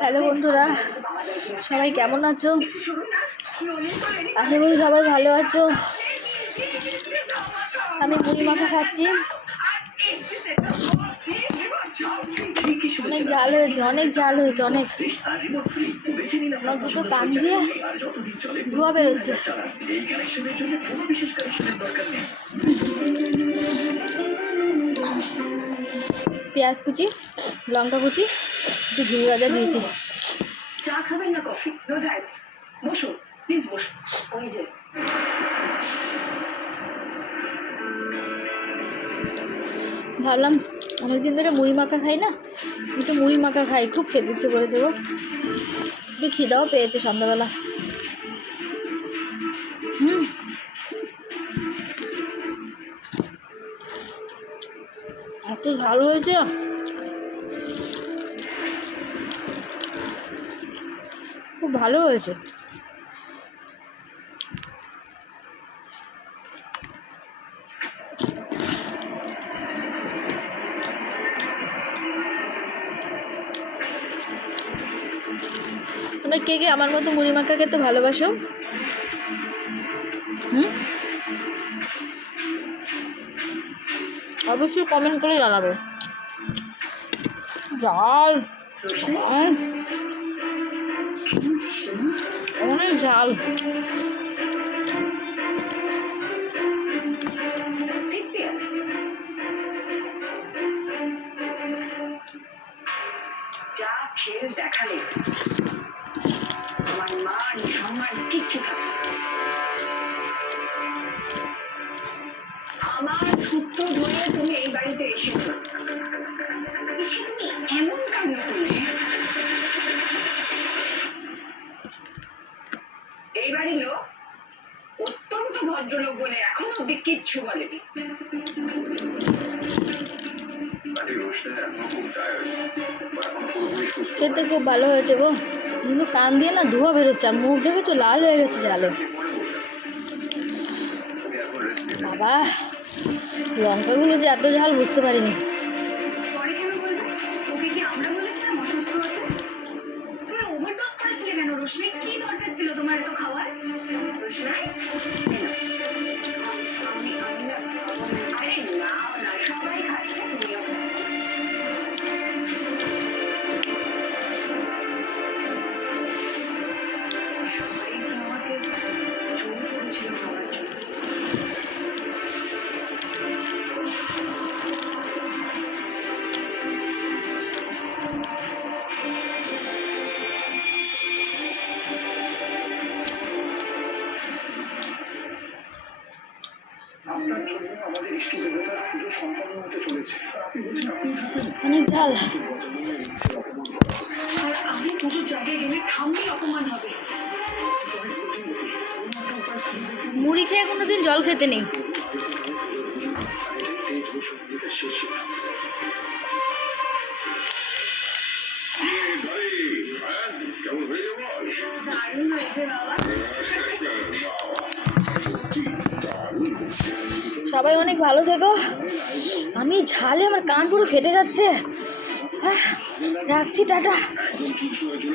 Hello বন্ধুরা, সবাই কেমন আছো? আশা করি সবাই ভালো আছো। আমি মুড়ি মাখা খাচ্ছি। অনেক ঝাল হয়েছে, অনেক ঝাল হয়েছে, অনেক। আমার দুটো কান দিয়ে ধোঁয়া বেরোচ্ছে। পেঁয়াজ কুচি, লঙ্কা কুচি, একটু ঝুড়ি ভাজা দিয়েছি। চা খাবেন না কফি? No thanks. বসুন প্লিজ, বসুন। ওই যে ভাবলাম অনেকদিন ধরে মুড়ি মাখা খাই না, একটু মুড়ি মাখা খাই। খুব খেতে ইচ্ছে করেছে গো, একটু খিদাও পেয়েছে সন্ধ্যাবেলা। এত ঝাল হয়েছে, খুব ভালো হয়েছে। তোমরা কে কে আমার মতো মুড়ি মাখা খেতে ভালোবাসো? অবশ্যই কমেন্ট করে জানাবে। ঝাল, অনেক ঝাল। যা খেয়ে দেখালে আমার মান সম্মান কিচ্ছু থাকে। আমার সূত্র ধরে তুমি এই বাড়িতে এসেছো, এমন কাণ্ড করলে এই বাড়ির লোক অত্যন্ত ভদ্রলোক বলে এখন অব্দি কিচ্ছু বলেনি। খেতে খুব ভালো হয়েছে গো, কিন্তু কান দিয়ে না ধোঁয়া বেরোচ্ছে, আর মুখ দেখেছো লাল হয়ে গেছে ঝালে। বাবা, লঙ্কাগুলো যে এত ঝাল বুঝতে পারিনি। কি দরকার ছিল তোমার এত খাওয়ার? আরে না না, সবাই খাচ্ছে, তুমিও সবাই তো আমাকে জোর করেছিল খাওয়ার জন্য। আপনার জন্য আমাদের ইষ্ট দেবতার পুজো সম্পন্ন হতে চলেছে। আপনি বলছেন আপনি থাকবেন? অনেক ঝাল। আর আমি পুজোর জায়গায় গেলে থামলেই অপমান হবে। মুড়ি খেয়ে কোনোদিন জল খেতে নেই। দারুণ হয়েছে বাবা। সবাই অনেক ভালো থেকো। আমি ঝালে আমার কান পুরো ফেটে যাচ্ছে। রাখছি, টাটা।